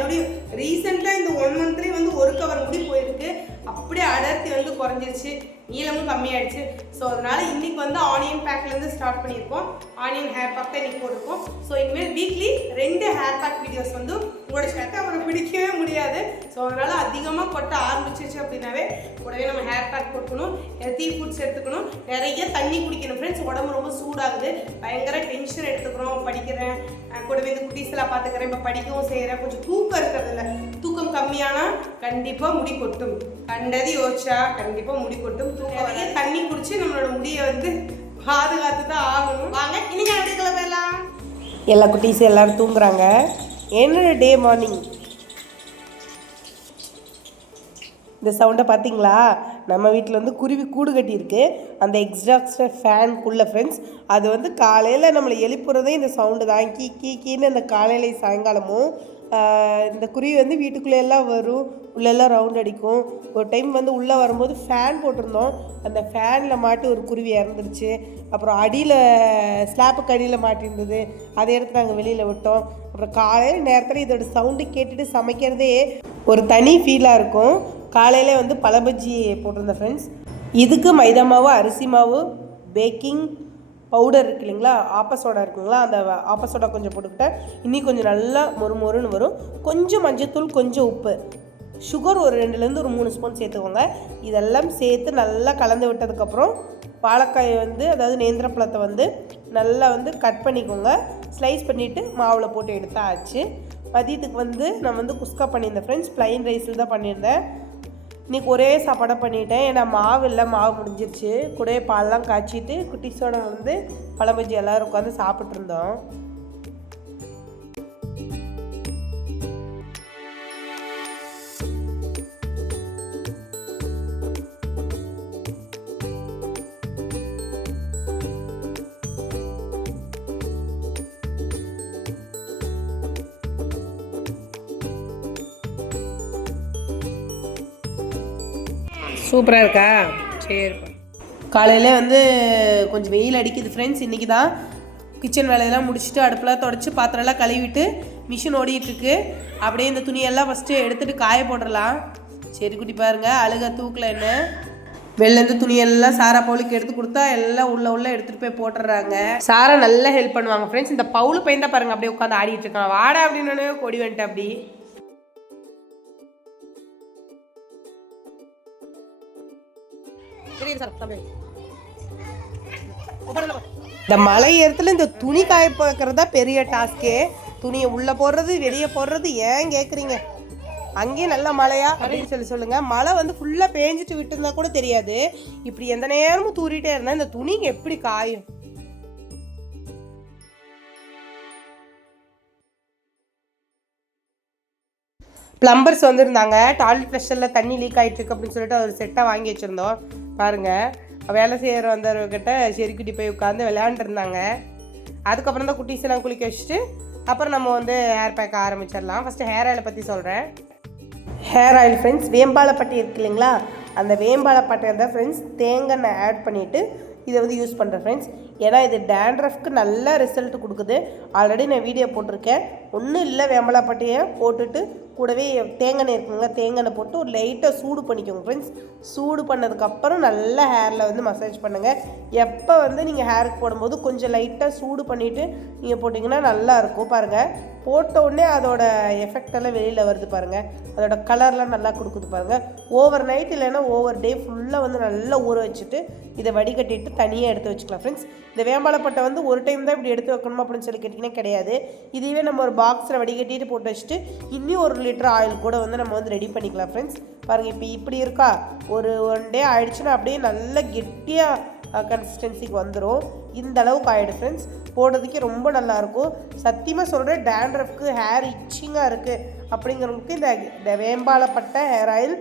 அதோடய மறுபடியும் ரீசெண்டாக இந்த ஒன் மந்த்லேயே வந்து ஒரு கவர் முடி போயிருக்கு. அப்படியே அடர்த்தி வந்து குறைஞ்சிருச்சு. நீளமும் கம்மியாயிடுச்சு. ஸோ அதனால் இன்னைக்கு வந்து ஆனியன் பேக்லேருந்து ஸ்டார்ட் பண்ணியிருக்கோம். ஆனியன் ஹேர் பேக் தான் இன்னைக்கு போட்டிருக்கோம். ஸோ இனிமேல் வீக்லி ரெண்டு ஹேர் பேக் வீடியோஸ் வந்து உங்களோட ஷர்ட்டை அவரை பிடிக்கவே முடியாது. ஸோ அதனால அதிகமாக கொட்ட ஆரம்பிச்சிருச்சு அப்படின்னாவே கூடவே நம்ம ஹேர் பேக் போட்டுக்கணும் ஹெல்த்தி ஃபுட்ஸ் எடுத்துக்கணும். நிறைய தண்ணி குடிக்கணும். ஃப்ரெண்ட்ஸ் உடம்பு ரொம்ப சூடாகுது. பயங்கர டென்ஷன் எடுத்துக்கிறோம். படிக்கிறேன். கூடவே இந்த குட்டீஸ்லாம் பார்த்துக்கிறேன் இப்போ படிக்கவும் செய்கிறேன் கொஞ்சம் தூக்கம் இருக்கிறதில்ல தூக்கம் கம்மியானா கண்டிப்பாக முடி கொட்டும். கண்டது யோசிச்சா கண்டிப்பாக முடி கொட்டும். தூக்கம் நிறைய தண்ணி குடிச்சு நம்மளோட முடியை வந்து பாதுகாத்து தான் ஆகணும். வாங்க இன்னைக்கு அடுக்கல போயிடலாம் எல்லா குட்டீஸும் எல்லாரும் தூங்குறாங்க. என்னோட டே மார்னிங் இந்த சவுண்டை பார்த்தீங்களா நம்ம வீட்டில் வந்து குருவி கூடு கட்டியிருக்கு. அந்த எக்ஸாஸ்டர் ஃபேனுக்குள்ள ஃப்ரெண்ட்ஸ் அது வந்து காலையில் நம்மளை எழுப்புறதே இந்த சவுண்டு தான். கீ கீ கீன்னு அந்த காலையில சாயங்காலமும் இந்த குருவி வந்து வீட்டுக்குள்ளே எல்லாம் வரும் உள்ளெல்லாம் ரவுண்ட் அடிக்கும். ஒரு டைம் வந்து உள்ளே வரும்போது ஃபேன் போட்டிருந்தோம். அந்த ஃபேனில் மாட்டி ஒரு குருவி இறந்துருச்சு. அப்புறம் அடியில் ஸ்லாப்புக்கு அடியில் மாட்டியிருந்தது அதை எடுத்து நாங்கள் வெளியில் விட்டோம். அப்புறம் காலையில் நேரத்தில் இதோட சவுண்டு கேட்டுட்டு சமைக்கிறதே ஒரு தனி ஃபீலாக இருக்கும். காலையில் வந்து பழபஜ்ஜி போட்டிருந்தேன் ஃப்ரெண்ட்ஸ் இதுக்கு மைதா மாவு அரிசி மாவு பேக்கிங் பவுடர் இருக்கு இல்லைங்களா? ஆப்பசோடா இருக்குங்களா? அந்த ஆப்பசோடா கொஞ்சம் போட்டுக்கிட்டேன் இன்னும் கொஞ்சம் நல்லா மொறு மொறுன்னு வரும். கொஞ்சம் மஞ்சத்தூள் கொஞ்சம் உப்பு. சுகர் ஒரு ரெண்டுலேருந்து ஒரு மூணு ஸ்பூன் சேர்த்துக்கோங்க. இதெல்லாம் சேர்த்து நல்லா கலந்து விட்டதுக்கப்புறம் வாழைக்காயை வந்து அதாவது நேந்திர பழத்தை வந்து நல்லா வந்து கட் பண்ணிக்கோங்க. ஸ்லைஸ் பண்ணிவிட்டு மாவில் போட்டு எடுத்தாச்சு. மதியத்துக்கு வந்து நான் வந்து குஸ்கா பண்ணியிருந்தேன் ஃப்ரெண்ட்ஸ் ப்ளைன் ரைஸில் தான் பண்ணியிருந்தேன். இன்றைக்கி ஒரே சாப்பாடை பண்ணிட்டேன். ஏன்னா மாவு இல்லை மாவு முடிஞ்சிருச்சு. கூட பால்லாம் காய்ச்சிட்டு குட்டிஸோட வந்து பழம்பஜி எல்லோரும் உட்காந்து சாப்பிட்ருந்தோம் சூப்பராக இருக்கா? சரிப்பா. காலையில் வந்து கொஞ்சம் வெயில் அடிக்குது ஃப்ரெண்ட்ஸ் இன்றைக்கி தான் கிச்சன் வேலையெல்லாம் முடிச்சுட்டு அடுப்பெல்லாம் தொடச்சி பாத்திரம்லாம் கழுவிட்டு மிஷின் ஓடிட்டுருக்கு அப்படியே இந்த துணியெல்லாம் ஃபஸ்ட்டு எடுத்துகிட்டு காய போட்டுடலாம் சரி குட்டி பாருங்க அழுக தூக்கில் என்ன? வெளிலேருந்து துணியெல்லாம் சாரா பவுலுக்கு எடுத்து கொடுத்தா எல்லாம் உள்ள உள்ள எடுத்துகிட்டு போய் போட்டுடுறாங்க. சாரா நல்லா ஹெல்ப் பண்ணுவாங்க ஃப்ரெண்ட்ஸ் இந்த பவுல் பையன் தான் பாருங்க அப்படியே உட்காந்து ஆடிட்டு இருக்கான். வாடா அப்படின்னு கொடி வந்துட்டு அப்படி. இந்த மலை இடத்துல இந்த துணி காய பார்க்கறதா பெரிய டாஸ்கே துணியை உள்ள போடுறது வெளியே போடுறது ஏன் கேட்குறீங்க அங்கேயும் நல்ல மழையா? அப்படின்னு சொல்லி சொல்லுங்க. மழை வந்து ஃபுல்லாக பேஞ்சிட்டு விட்டுருந்தா கூட தெரியாது. இப்படி எந்த நேரமும் தூரிட்டே இருந்தா இந்த துணிங்க எப்படி காயும்? ப்ளம்பர்ஸ் வந்திருந்தாங்க. டாய்லெட் ஃப்ளஷரில் தண்ணி லீக் ஆகிட்டு இருக்கு அப்படின்னு சொல்லிட்டு ஒரு செட்டை வாங்கி வச்சுருந்தோம். பாருங்கள் வேலை செய்கிற வந்தவர்கிட்ட செருக்குட்டி போய் உட்காந்து விளையாண்டுருந்தாங்க அதுக்கப்புறம் தான் குட்டீஸ் எல்லாம் குளிக்க வச்சுட்டு அப்புறம் நம்ம வந்து ஹேர் பேக் ஆரம்பிச்சிடலாம். ஃபஸ்ட்டு ஹேர் ஆயிலை பற்றி சொல்கிறேன் ஹேர் ஆயில் ஃப்ரெண்ட்ஸ் வேம்பாலப்பட்டி இருக்கு இல்லைங்களா? அந்த வேம்பாலப்பட்டை தான் ஃப்ரெண்ட்ஸ் தேங்காய் ஆட் பண்ணிவிட்டு இதை வந்து யூஸ் பண்ணுறேன் ஃப்ரெண்ட்ஸ் ஏன்னா இது டேண்ட்ரஃப்க்கு நல்ல ரிசல்ட் கொடுக்குது. ஆல்ரெடி நான் வீடியோ போட்டிருக்கேன். ஒன்றும் இல்லை வேம்பலாப்பட்டியை போட்டுட்டு கூடவே தேங்காய் இருக்குங்க. தேங்காய் போட்டு ஒரு லைட்டாக சூடு பண்ணிக்கோங்க ஃப்ரெண்ட்ஸ் சூடு பண்ணதுக்கப்புறம் நல்லா ஹேரில் வந்து மசாஜ் பண்ணுங்கள் எப்போ வந்து நீங்கள் ஹேருக்கு போடும்போது கொஞ்சம் லைட்டாக சூடு பண்ணிவிட்டு நீங்கள் போட்டிங்கன்னா நல்லா இருக்கும். பாருங்கள் போட்ட உடனே அதோட எஃபெக்ட் எல்லாம் வெளியில் வருது பாருங்கள் அதோட கலர்லாம் நல்லா கொடுக்குது பாருங்கள் ஓவர் நைட் இல்லைன்னா ஓவர் டே ஃபுல்லாக வந்து நல்லா ஊற வச்சுட்டு இதை வடிகட்டிட்டு தனியாக எடுத்து வச்சுக்கலாம் ஃப்ரெண்ட்ஸ் இந்த வேம்பாலப்பட்டை வந்து ஒரு டைம் தான் இப்படி எடுத்து வைக்கணுமா அப்படின்னு சொல்லி கேட்டிங்கன்னா கிடையாது. இதுவே நம்ம ஒரு பாக்ஸில் வடிகட்டிட்டு போட்டு வச்சுட்டு இன்னும் ஒரு லிட்டர் ஆயில் கூட வந்து நம்ம வந்து ரெடி பண்ணிக்கலாம் ஃப்ரெண்ட்ஸ் பாருங்கள் இப்போ இப்படி இருக்கா? ஒரு ஒன் டே ஆயிடுச்சுன்னா அப்படியே நல்லா கெட்டியாக கன்சிஸ்டன்சிக்கு வந்துடும் இந்த அளவுக்கு ஆகிடும் ஃப்ரெண்ட்ஸ் போடுறதுக்கே ரொம்ப நல்லாயிருக்கும். சத்தியமாக சொல்கிறேன் டேண்ட்ரஃப்க்கு ஹேர் இச்சிங்காக இருக்குது அப்படிங்கிறவங்களுக்கு இந்த இந்த வேம்பாலப்பட்ட ஹேர் ஆயில்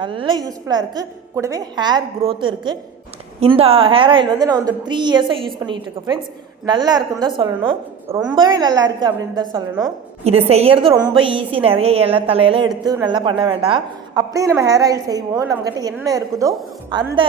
நல்ல யூஸ்ஃபுல்லாக இருக்குது கூடவே ஹேர் க்ரோத்தும் இருக்குது இந்த ஹேர் ஆயில் வந்து நான் வந்து த்ரீ இயர்ஸாக யூஸ் பண்ணிகிட்டு இருக்கேன் ஃப்ரெண்ட்ஸ் நல்லா இருக்குன்னு தான் சொல்லணும். ரொம்பவே நல்லா இருக்குது அப்படின்னு தான் சொல்லணும். இது செய்யறது ரொம்ப ஈஸி நிறைய இலை தலையெல்லாம் எடுத்து நல்லா பண்ண வேண்டாம். அப்படியே நம்ம ஹேர் ஆயில் செய்வோம். நம்மக்கிட்ட என்ன இருக்குதோ அந்த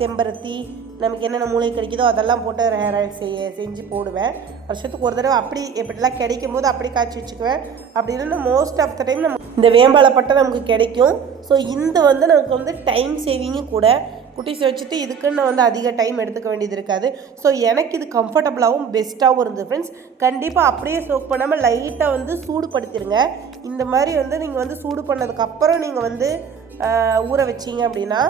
செம்பருத்தி நமக்கு என்னென்ன மூலிகை கிடைக்குதோ அதெல்லாம் போட்டு ஹேர் ஆயில் செய் செஞ்சு போடுவேன். வருஷத்துக்கு ஒரு தடவை அப்படி எப்படிலாம் கிடைக்கும் போது அப்படி காய்ச்சி வச்சுக்குவேன். அப்படி இல்லைன்னா மோஸ்ட் ஆஃப் த டைம் நம்ம இந்த வேம்பாலப்பட்டை நமக்கு கிடைக்கும். ஸோ இந்த வந்து நமக்கு வந்து டைம் சேவிங்கும் கூட குட்டிஸ் வச்சுட்டு இதுக்குன்னு வந்து அதிக டைம் எடுத்துக்க வேண்டியது இருக்காது. ஸோ எனக்கு இது கம்ஃபர்டபுளாகவும் பெஸ்ட்டாகவும் இருந்தது ஃப்ரெண்ட்ஸ் கண்டிப்பாக அப்படியே சோக் பண்ணாமல் லைட்டாக வந்து சூடுபடுத்திடுங்க இந்த மாதிரி வந்து நீங்கள் வந்து சூடு பண்ணதுக்கப்புறம் நீங்கள் வந்து ஊற வச்சீங்க அப்படின்னா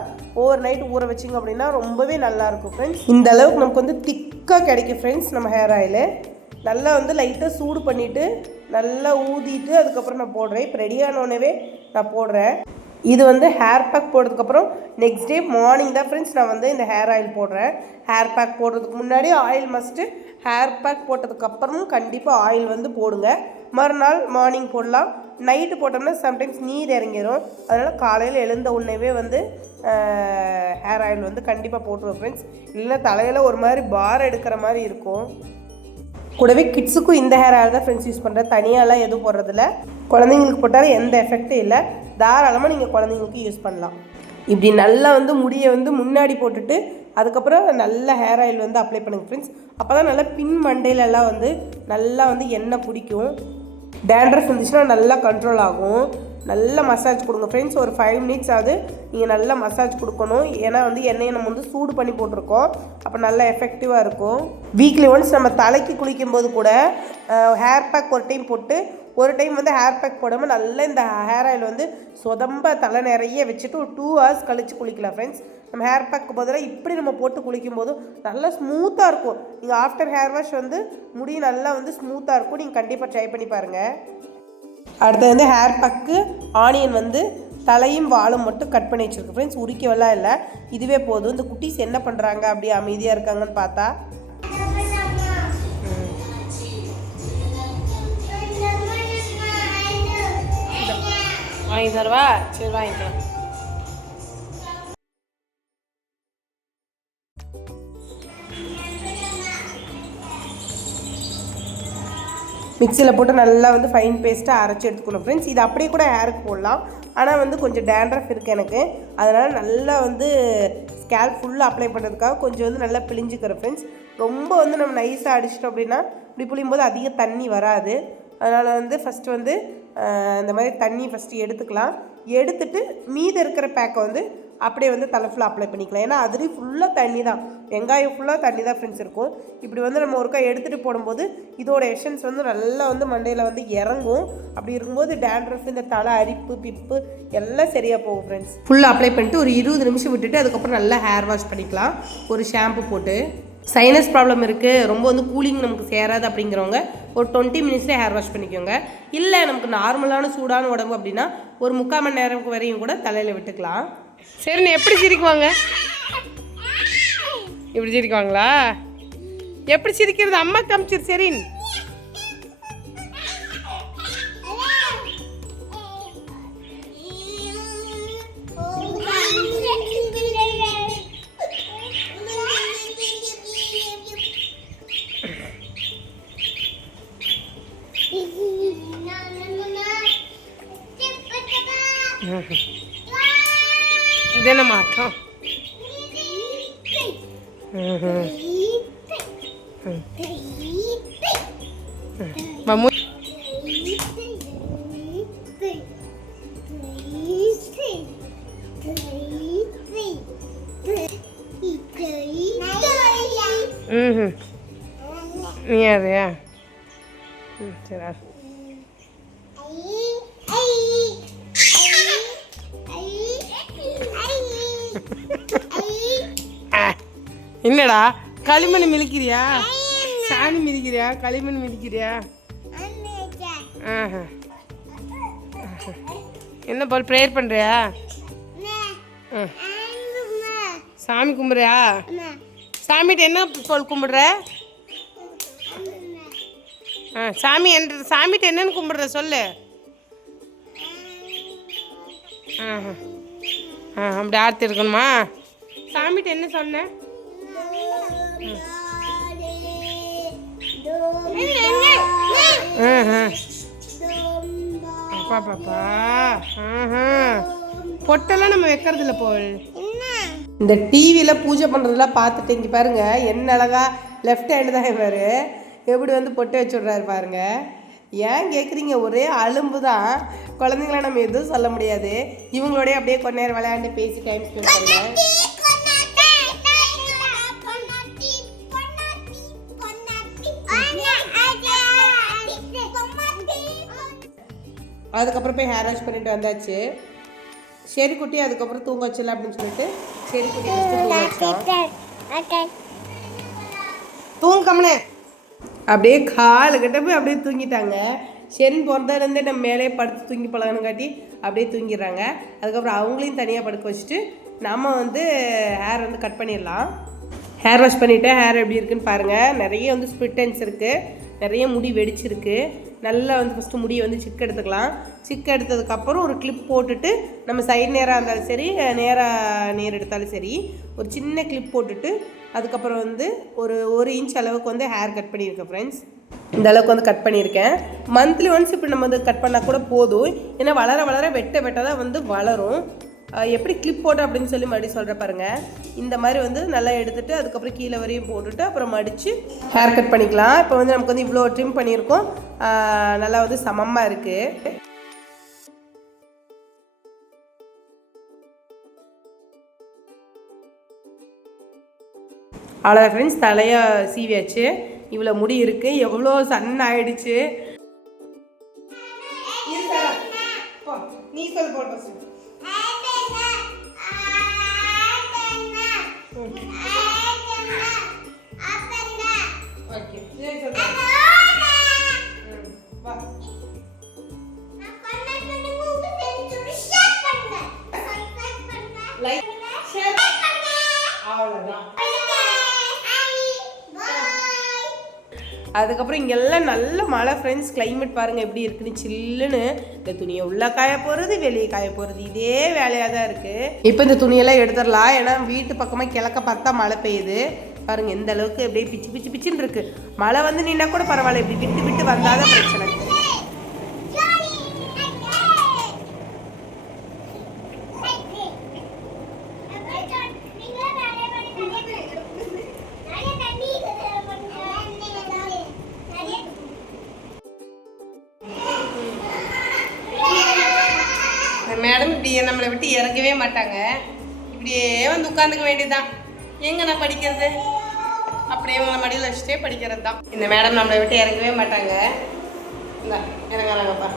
ஓவர் நைட் ஊற வச்சிங்க அப்படின்னா ரொம்பவே நல்லாயிருக்கும் ஃப்ரெண்ட்ஸ் இந்த அளவுக்கு நமக்கு வந்து திக்காக கிடைக்கும் ஃப்ரெண்ட்ஸ் நம்ம ஹேர் ஆயிலு நல்லா வந்து லைட்டாக சூடு பண்ணிவிட்டு நல்லா ஊதிட்டு அதுக்கப்புறம் நான் போடுறேன். இப்போ ரெடியானோடனே நான் போடுறேன். இது வந்து ஹேர் பேக் போடுறதுக்கப்புறம் நெக்ஸ்ட் டே மார்னிங் தான் ஃப்ரெண்ட்ஸ் நான் வந்து இந்த ஹேர் ஆயில் போடுறேன். ஹேர் பேக் போடுறதுக்கு முன்னாடி ஆயில் மஸ்ட்டு ஹேர் பேக் போட்டதுக்கப்புறமும் கண்டிப்பாக ஆயில் வந்து போடுங்க. மறுநாள் மார்னிங் போடலாம். நைட்டு போட்டோம்னா சம்டைம்ஸ் நீர் இறங்கிரும். அதனால் காலையில் எழுந்த உடனேவே வந்து ஹேர் ஆயில் வந்து கண்டிப்பாக போட்டுருவோம் ஃப்ரெண்ட்ஸ் இல்லைன்னா தலையில் ஒரு மாதிரி பார் எடுக்கிற மாதிரி இருக்கும். கூடவே கிட்ஸுக்கும் இந்த ஹேர் ஆயில் தான் ஃப்ரெண்ட்ஸ் யூஸ் பண்ணுறேன் தனியாலாம் எதுவும் போடுறதில்ல. குழந்தைங்களுக்கு போட்டாலும் எந்த எஃபெக்ட்டும் இல்லை. தாராளமாக நீங்கள் குழந்தைங்களுக்கு யூஸ் பண்ணலாம். இப்படி நல்லா வந்து முடியை வந்து முன்னாடி போட்டுட்டு அதுக்கப்புறம் நல்ல ஹேர் ஆயில் வந்து அப்ளை பண்ணுங்கள் ஃப்ரெண்ட்ஸ் அப்போ தான் நல்லா பின் மண்டையிலலாம் வந்து நல்லா வந்து எண்ணெய் பிடிக்கும். டேண்ட்ரஃப் இருந்துச்சுன்னா நல்லா கண்ட்ரோல் ஆகும். நல்லா மசாஜ் கொடுங்க. ஃப்ரெண்ட்ஸ் ஒரு ஃபைவ் மினிட்ஸ் ஆகுது. நீங்கள் நல்லா மசாஜ் கொடுக்கணும். ஏன்னா வந்து எண்ணெயை நம்ம வந்து சூடு பண்ணி போட்டிருக்கோம். அப்போ நல்லா எஃபெக்டிவாக இருக்கும். வீக்லி ஒன்ஸ் நம்ம தலைக்கு குளிக்கும் போது கூட ஹேர் பேக் ஒரு டைம் போட்டு ஒரு டைம் வந்து ஹேர் பேக் போடாமல் நல்லா இந்த ஹேர் ஆயில் வந்து சொதம்ப தலை நிறைய வச்சுட்டு ஒரு டூ ஹவர்ஸ் கழித்து குளிக்கலாம் ஃப்ரெண்ட்ஸ் நம்ம ஹேர் பேக்கு பதிலாக இப்படி நம்ம போட்டு குளிக்கும் போது நல்லா ஸ்மூத்தாக இருக்கும். நீங்கள் ஆஃப்டர் ஹேர் வாஷ் வந்து முடி நல்லா வந்து ஸ்மூத்தாக இருக்கும். நீங்கள் கண்டிப்பாக ட்ரை பண்ணி பாருங்கள் அடுத்து வந்து ஹேர் பேக்கு ஆனியன் வந்து தலையும் வாழும் மட்டும் கட் பண்ணி வச்சிருக்கு ஃப்ரெண்ட்ஸ் உரிக்கவெல்லாம் இல்லை. இதுவே போதும். இந்த குட்டீஸ் என்ன பண்ணுறாங்க அப்படியே அமைதியாக இருக்காங்கன்னு பார்த்தா வாங்கி தரவா சரி வாங்கிக்கலாம் மிக்சியில் போட்டு நல்லா வந்து ஃபைன் பேஸ்ட்டாக அரைச்சி எடுத்துக்கணும் ஃப்ரெண்ட்ஸ் இது அப்படியே கூட ஹேருக்கு போடலாம். ஆனால் வந்து கொஞ்சம் டேண்ட்ரஃப் இருக்குது எனக்கு. அதனால் நல்லா வந்து ஸ்கேல்ப் ஃபுல்லாக அப்ளை பண்ணுறதுக்காக கொஞ்சம் வந்து நல்லா பிழிஞ்சுக்கிறேன் ஃப்ரெண்ட்ஸ் ரொம்ப வந்து நம்ம நைஸாக அடிச்சிட்டோம் அப்படின்னா இப்படி புளியும் போது அதிக தண்ணி வராது. அதனால் வந்து ஃபஸ்ட்டு வந்து இந்த மாதிரி தண்ணி ஃபஸ்ட்டு எடுத்துக்கலாம். எடுத்துட்டு மீதி இருக்கிற பேக்கை வந்து அப்படியே வந்து தலை ஃபுல்லாக அப்ளை பண்ணிக்கலாம். ஏன்னா அதுலேயும் ஃபுல்லாக தண்ணி தான் வெங்காயம் ஃபுல்லாக தண்ணி தான் ஃப்ரெண்ட்ஸ் இருக்கும். இப்படி வந்து நம்ம ஒருக்கா எடுத்துகிட்டு போடும்போது இதோட எஷன்ஸ் வந்து நல்லா வந்து மண்டையில் வந்து இறங்கும். அப்படி இருக்கும்போது டேண்ட்ரஃப் இந்த தலை அரிப்பு பிப்பு எல்லாம் சரியாக போகும் ஃப்ரெண்ட்ஸ் ஃபுல்லாக அப்ளை பண்ணிட்டு ஒரு இருபது நிமிஷம் விட்டுட்டு அதுக்கப்புறம் நல்லா ஹேர் வாஷ் பண்ணிக்கலாம். ஒரு ஷாம்பு போட்டு. சைனஸ் ப்ராப்ளம் இருக்குது ரொம்ப வந்து கூலிங் நமக்கு சேராது அப்படிங்கிறவங்க ஒரு டுவெண்ட்டி மினிட்ஸ்லேயே ஹேர் வாஷ் பண்ணிக்கோங்க. இல்லை நமக்கு நார்மலான சூடான உடம்பு அப்படின்னா ஒரு முக்கால் மணி நேரம் வரையும் கூட தலையில் விட்டுக்கலாம். சரி நீ எப்படி சிரிக்குவாங்க? இப்படி சிரிக்குவாங்களா? எப்படி சிரிக்கிறது? அம்மா காமிச்சிரு சரின்னு இது என்ன என்னடா களிமண் மிதிக்கிறியா? சாணி மிதிக்கிறியா? களிமண் மிதிக்கிறியா? என்ன போல் ப்ரேயர் பண்ணுறியா சாமி கும்பிட்றியா சாமிகிட்ட என்ன போல் கும்பிடுற? ஆ சாமி என்ற சாமிகிட்ட என்னன்னு கும்பிடுற சொல்லு. ஆஹா. ஆ அப்படி ஆர்த்தி இருக்கணுமா சாமிகிட்ட என்ன சொன்ன? ஆஹா. பாப்பா பொட்டெல்லாம் நம்ம வைக்கிறது இல்லை போல் இந்த டிவியில் பூஜை பண்ணுறதெல்லாம் பார்த்துட்டு இங்கே பாருங்க என்ன அழகா லெஃப்ட் ஹேண்டு தான் இவர் எப்படி வந்து பொட்டை வச்சு விட்றாரு பாருங்க. ஏன் கேட்குறீங்க ஒரே அலும்பு தான். குழந்தைங்கள நம்ம எதுவும் சொல்ல முடியாது. இவங்களோடய அப்படியே கொஞ்ச நேரம் விளையாண்டு பேசி டைம் ஸ்பெண்ட் பண்ணுங்க. அதுக்கப்புறம் போய் ஹேர் வாஷ் பண்ணிட்டு வந்தாச்சு. சரி குட்டி அதுக்கப்புறம் தூங்க வச்சிடலாம் அப்படின்னு சொல்லிட்டு சரி குட்டி தூங்க தூங்கம்னே அப்படியே காலு கிட்ட போய் அப்படியே தூங்கிட்டாங்க. ஷென் பிறந்ததுலேருந்தே நம்ம மேலே படுத்து தூங்கி பழகணும் காட்டி அப்படியே தூங்கிடுறாங்க. அதுக்கப்புறம் அவங்களையும் தனியாக படுக்க வச்சுட்டு நம்ம வந்து ஹேர் வந்து கட் பண்ணிடலாம். ஹேர் வாஷ் பண்ணிவிட்டேன் ஹேர் எப்படி இருக்குன்னு பாருங்கள் நிறைய வந்து ஸ்பிட் ends இருக்குது நிறைய முடி வெடிச்சிருக்கு. நல்லா வந்து ஃபஸ்ட்டு முடியை வந்து சிக்கு எடுத்துக்கலாம். சிக்கு எடுத்ததுக்கப்புறம் ஒரு கிளிப் போட்டுட்டு நம்ம சைடு நேராக இருந்தாலும் சரி நேராக நேர் எடுத்தாலும் சரி ஒரு சின்ன கிளிப் போட்டுட்டு அதுக்கப்புறம் வந்து ஒரு ஒரு இன்ச் அளவுக்கு வந்து ஹேர் கட் பண்ணியிருக்கேன் ஃப்ரெண்ட்ஸ் இந்த அளவுக்கு வந்து கட் பண்ணியிருக்கேன். மந்த்லி ஒன்ஸ் இப்படி நம்ம வந்து கட் பண்ணால் கூட போதும். ஏன்னா வளர வளர வெட்ட வெட்ட தான் வந்து வளரும். எப்படி கிளிப் போட்டு அப்படின்னு சொல்லி மறுபடியும் சொல்கிற பாருங்க. இந்த மாதிரி வந்து நல்லா எடுத்துட்டு அதுக்கப்புறம் கீழே வரையும் போட்டுட்டு அப்புறம் மடித்து ஹேர் கட் பண்ணிக்கலாம். இப்போ வந்து நமக்கு வந்து இவ்வளோ ட்ரிம் பண்ணியிருக்கோம். நல்லா வந்து சமமாக இருக்குது அவ்வளோ ஃப்ரெண்ட்ஸ் தலையை சீவியாச்சு. இவ்வளோ முடி இருக்குது எவ்வளோ சன் ஆயிடுச்சு. நீ சொல் போட்டு அதுக்கப்புறம் இங்கெல்லாம் நல்ல மழை ஃப்ரெண்ட்ஸ் கிளைமேட் பாருங்கள் எப்படி இருக்குன்னு சில்லுன்னு இந்த துணியை உள்ளே காய போகிறது வெளியே காய போகிறது இதே வேலையாக தான் இருக்குது இப்போ இந்த துணியெல்லாம் எடுத்துடலாம். ஏன்னா வீட்டு பக்கமாக கிழக்க பார்த்தா மழை பெய்யுது. பாருங்கள் எந்த அளவுக்கு அப்படியே பிச்சு பிச்சு பிச்சுன்னு இருக்குது மழை வந்து நின்னா கூட பரவாயில்ல இப்படி விட்டு விட்டு வந்தால் தான் பிரச்சனை. மேடம் இப்படி நம்மளை விட்டு இறங்கவே மாட்டாங்க. இப்படியே வந்து உட்காந்துக்க வேண்டியதுதான். எங்க நான் படிக்கிறது? அப்படியே உங்களை மடியில் வச்சுட்டே படிக்கிறது தான் இந்த மேடம் நம்மளை விட்டு இறங்கவே மாட்டாங்க. இந்த இறங்குறாங்கப்பா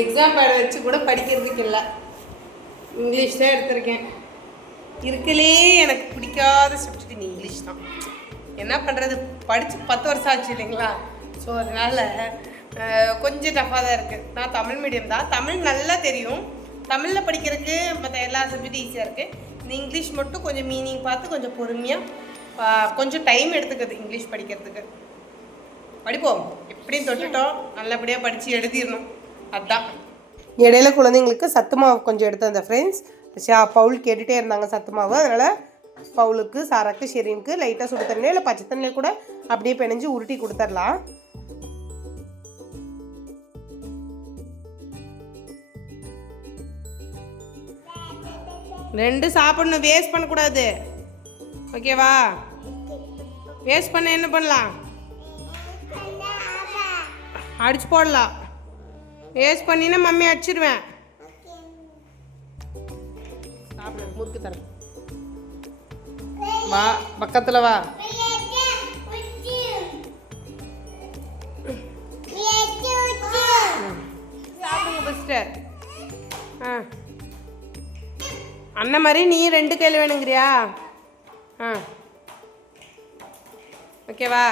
எக்ஸாம் பேடை வச்சு கூட படிக்கிறதுக்கு இல்லை. இங்கிலீஷ் தான் எடுத்திருக்கேன். இருக்கலே எனக்கு பிடிக்காத சப்ஜெக்ட் இங்கிலீஷ் தான். என்ன பண்ணுறது படித்து பத்து வருஷம் ஆச்சு இல்லைங்களா? ஸோ அதனால கொஞ்சம் டஃப்பாக தான் இருக்குது நான் தமிழ் மீடியம் தான். தமிழ் நல்லா தெரியும். தமிழில் படிக்கிறதுக்கு மற்ற எல்லா சப்ஜெக்டும் ஈஸியாக இருக்குது இந்த இங்கிலீஷ் மட்டும் கொஞ்சம் மீனிங் பார்த்து கொஞ்சம் பொறுமையாக கொஞ்சம் டைம் எடுத்துக்குது இங்கிலீஷ் படிக்கிறதுக்கு. படிப்போம். எப்படியும் தொட்டுட்டோம். நல்லபடியாக படித்து எழுதிடணும். அதுதான் இடையில குழந்தைங்களுக்கு சத்து மாவு கொஞ்சம் எடுத்து அந்த ஃப்ரெண்ட்ஸ் ஷா பவுல் கேட்டுகிட்டே இருந்தாங்க சத்து மாவு அதனால் பவுலுக்கு சாராக்கு ஷெரீனுக்கு லைட்டாக சுடு தண்ணியோ இல்லை பச்சை தண்ணியில் கூட அப்படியே பிணைஞ்சு உருட்டி கொடுத்துடலாம். ரெண்டு சாப்பிடணும் வேஸ்ட் பண்ணக்கூடாது. ஓகேவா? வேஸ்ட் பண்ண என்ன பண்ணலாம்? அடிச்சு போடலாம். வேஸ்ட் பண்ணினா மம்மி அடிச்சிருவேன். சாப்பிடு முறுக்கு தரேன் வா பக்கத்தில் வா. சாப்பிடுங்க ஃபஸ்ட்டு ஆ. அண்ணன் மாதிரி நீ ரெண்டு கையில் வேணுங்கிறியா? ஆ. ஓகேவா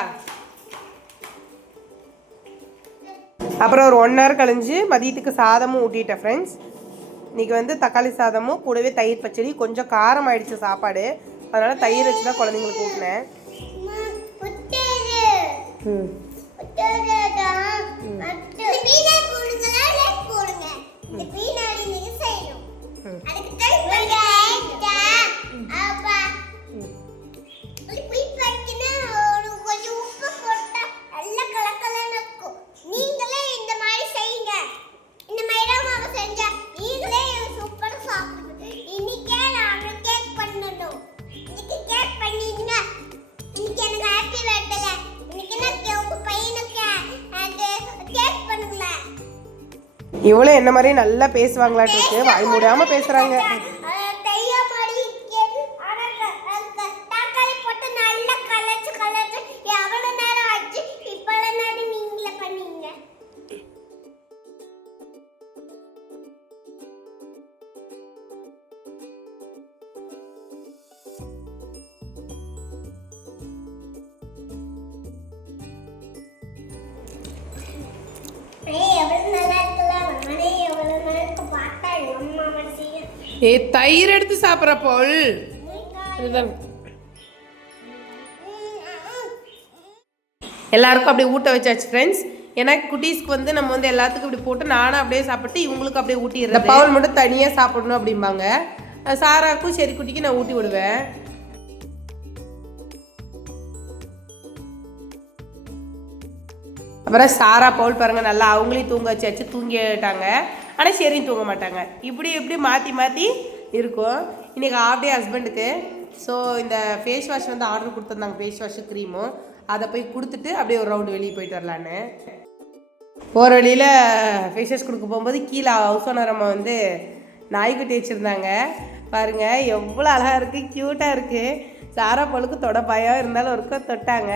அப்புறம் ஒரு ஒன் ஹவர் கழிஞ்சு மதியத்துக்கு சாதமும் ஊட்டிட்டேன் ஃப்ரெண்ட்ஸ் இன்றைக்கி வந்து தக்காளி சாதமும் கூடவே தயிர் பச்சடி கொஞ்சம் காரம் ஆயிடுச்சு சாப்பாடு. அதனால் தயிர் வச்சு தான் குழந்தைங்களுக்கு ஊட்டினேன். ம். ம் இவளும் என்ன மாதிரி நல்லா பேசுவாங்களாட்டு இருக்கு. வாய் மூடாம பேசுகிறாங்க ஏ தயிர் எடுத்து சாப்பிட்ற போல். இதுதான். எல்லாருக்கும் அப்படியே ஊட்ட வச்சாச்சு ஃப்ரெண்ட்ஸ் எனக்கு குட்டீஸ்க்கு வந்து நம்ம வந்து எல்லாத்துக்கும் இப்படி போட்டு நானும் அப்படியே சாப்பிட்டு இவங்களுக்கு அப்படியே ஊட்டிடுறேன் பவுல் மட்டும் தனியாக சாப்பிடணும் அப்படிம்பாங்க. சாராக்கும் சரி குட்டிக்கு நான் ஊட்டி விடுவேன். அப்புறம் சாரா பவுல் பாருங்க நல்லா அவங்களையும் தூங்க வச்சாச்சு தூங்கிட்டாங்க. ஆனால் சரின்னு தூங்க மாட்டாங்க. இப்படி இப்படி மாற்றி மாற்றி இருக்கும். இன்னைக்கு ஆஃப் டே ஹஸ்பண்டுக்கு ஸோ இந்த ஃபேஸ் வாஷ் வந்து ஆர்டர் கொடுத்துருந்தாங்க. ஃபேஸ் வாஷு க்ரீமும் அதை போய் கொடுத்துட்டு அப்படியே ஒரு ரவுண்டு வெளியே போயிட்டு வரலான்னு. போகிற வழியில் ஃபேஸ் வாஷ் கொடுக்க போகும்போது கீழே ஹவுஸ் ஓனர் அம்மா வந்து நாய்க்குட்டி வச்சுருந்தாங்க. பாருங்க எவ்வளோ அழகாக இருக்குது க்யூட்டாக இருக்குது சாரா பழுக்கு தொட பயம் இருந்தாலும் ஒருக்க தொட்டாங்க.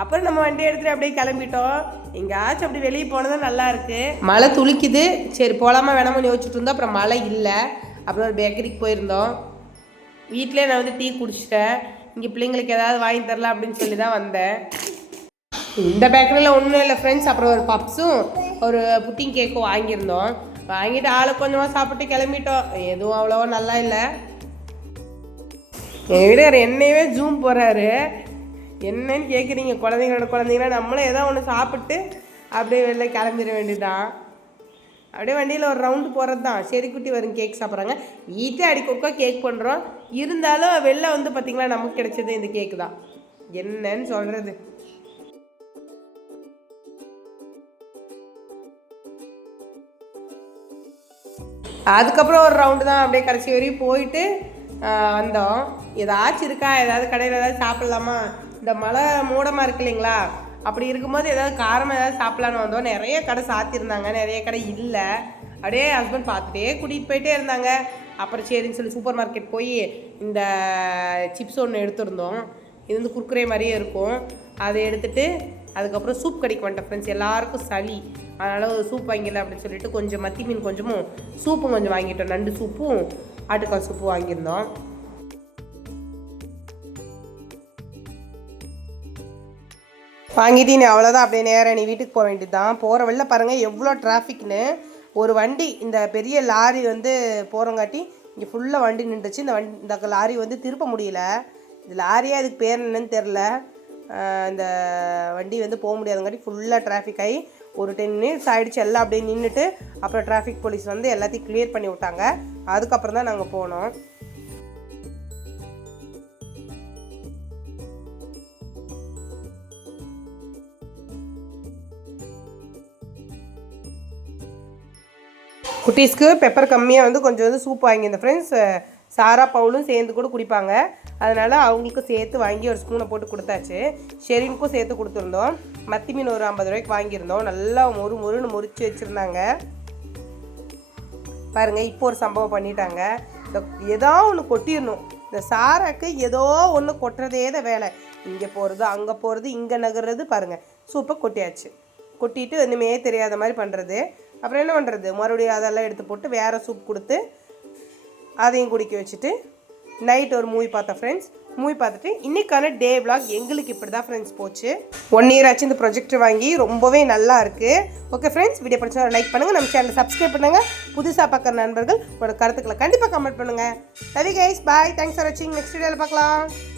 அப்புறம் நம்ம வண்டி எடுத்துட்டு அப்படியே கிளம்பிட்டோம். எங்கேயாச்சும் அப்படி வெளியே போனதும் நல்லா இருக்கு. மழை துளிக்குது. சரி போகலாமா வேணாமா யோசிச்சுட்டு இருந்தோம். அப்புறம் மழை இல்லை. அப்புறம் ஒரு பேக்கரிக்கு போயிருந்தோம். வீட்டிலே நான் வந்து டீ குடிச்சிட்டேன். இங்கே பிள்ளைங்களுக்கு ஏதாவது வாங்கி தரலாம் அப்படின்னு சொல்லி தான் வந்தேன். இந்த பேக்கரியில் ஒன்றும் இல்லை ஃப்ரெண்ட்ஸ் அப்புறம் ஒரு பப்ஸும் ஒரு புட்டிங் கேக்கும் வாங்கியிருந்தோம். வாங்கிட்டு ஆளு கொஞ்சமாக சாப்பிட்டு கிளம்பிட்டோம். எதுவும் அவ்வளோவா நல்லா இல்லை. எங்கள் வீட்டுக்காரர் என்னையவே ஜூம் போகிறாரு என்னன்னு கேட்குறீங்க குழந்தைங்களோட குழந்தைங்களா? நம்மளும் ஏதோ ஒன்று சாப்பிட்டு அப்படியே வெளில கிளம்பிட வேண்டியதுதான். அப்படியே வண்டியில் ஒரு ரவுண்டு போகிறது தான் சரி குட்டி வரும் கேக் சாப்பிட்றாங்க. வீட்டே அடிக்கொக்கா கேக் பண்ணுறோம் இருந்தாலும் வெளில வந்து பார்த்திங்களா நமக்கு கிடைச்சது இந்த கேக்கு தான். என்னன்னு சொல்கிறது அதுக்கப்புறம் ஒரு ரவுண்டு தான் அப்படியே கடைசி வரையும் போயிட்டு வந்தோம். ஏதாச்சும் இருக்கா? ஏதாவது கடையில் ஏதாவது சாப்பிட்லாமா? இந்த மழை மூடமாக இருக்கு இல்லைங்களா? அப்படி இருக்கும்போது ஏதாவது காரமாக ஏதாவது சாப்பிட்லான்னு வந்தோம். நிறைய கடை சாத்தியிருந்தாங்க. நிறைய கடை இல்லை. அப்படியே ஹஸ்பண்ட் பார்த்துட்டே கூட்டிகிட்டு போயிட்டே இருந்தாங்க. அப்புறம் சரின்னு சொல்லி சூப்பர் மார்க்கெட் போய் இந்த சிப்ஸ் ஒன்று எடுத்திருந்தோம். இது வந்து குர்க்குரே மாதிரியே இருக்கும். அதை எடுத்துட்டு அதுக்கப்புறம் சூப் கடைக்கு வந்துட்டேன் ஃப்ரெண்ட்ஸ் எல்லாருக்கும் சளி. அதனால் ஒரு சூப் வாங்கிடல அப்படின்னு சொல்லிட்டு கொஞ்சம் மத்தி மீன் கொஞ்சமும் சூப்பும் கொஞ்சம் வாங்கிட்டோம். நண்டு சூப்பும் ஆட்டுக்கால் சூப்பும் வாங்கியிருந்தோம். வாங்கிட்டு நீ அவ்வளோதான் அப்படியே நேராக நீ வீட்டுக்கு போக வேண்டியது தான் போகிற வழியில் பாருங்கள் எவ்வளோ டிராஃபிக்னு ஒரு வண்டி இந்த பெரிய லாரி வந்து போகிறங்காட்டி இங்கே ஃபுல்லாக வண்டி நின்றுச்சு. இந்த வண்டி இந்த லாரி வந்து திருப்ப முடியல. இது லாரியே அதுக்கு பேர் என்னன்னு தெரில இந்த வண்டி வந்து போக முடியாதங்காட்டி ஃபுல்லாக டிராஃபிக் ஆகி ஒரு டென் மினிட்ஸ் ஆகிடுச்சு எல்லாம் அப்படியே நின்றுட்டு அப்புறம் டிராஃபிக் போலீஸ் வந்து எல்லாத்தையும் கிளியர் பண்ணி விட்டாங்க. அதுக்கப்புறம் தான் நாங்கள் போனோம். குட்டீஸ்க்கு பெப்பர் கம்மியாக வந்து கொஞ்சம் வந்து சூப் வாங்கியிருந்தேன் ஃப்ரெண்ட்ஸ் சாரா பவுலும் சேர்ந்து கூட குடிப்பாங்க. அதனால் அவங்களுக்கும் சேர்த்து வாங்கி ஒரு ஸ்பூனை போட்டு கொடுத்தாச்சு. ஷெரினுக்கும் சேர்த்து கொடுத்துருந்தோம். மத்தி மீன் ஒரு ஐம்பது ரூபாய்க்கு வாங்கியிருந்தோம். நல்லா மொறு மொறுன்னு முறிச்சு வச்சுருந்தாங்க. பாருங்கள் இப்போ ஒரு சம்பவம் பண்ணிட்டாங்க. இந்த ஏதோ ஒன்று கொட்டிடணும். இந்த சாராக்கு ஏதோ ஒன்று கொட்டுறதே தான் வேலை. இங்கே போகிறது அங்கே போகிறது இங்கே நகர்றது பாருங்கள் சூப்பர் கொட்டியாச்சு. கொட்டிட்டு ஒன்றுமே தெரியாத மாதிரி பண்ணுறது அப்புறம் என்ன பண்ணுறது மறுபடியும் அதெல்லாம் எடுத்து போட்டு வேறு சூப் கொடுத்து அதையும் குடிக்க வச்சுட்டு நைட் ஒரு மூவி பார்த்தேன் ஃப்ரெண்ட்ஸ் மூவி பார்த்துட்டு இன்னைக்கான டே விளாக் எங்களுக்கு இப்படி தான் ஃப்ரெண்ட்ஸ் போச்சு. ஒன் இயர் ஆச்சு இந்த ப்ரொஜெக்ட் வாங்கி ரொம்பவே நல்லா இருக்குது ஓகே ஃப்ரெண்ட்ஸ் வீடியோ பிடிச்சா லைக் பண்ணுங்கள் நம்ம சேனலை சப்ஸ்கிரைப் பண்ணுங்கள் புதுசாக பார்க்குற நண்பர்கள் உங்களோட கருத்துக்களை கண்டிப்பாக கமெண்ட் பண்ணுங்கள் சரி கைஸ் பாய் தேங்க்ஸ் ஃபார் வாட்சிங் நெக்ஸ்ட் வீடியோவில் பார்க்கலாம்.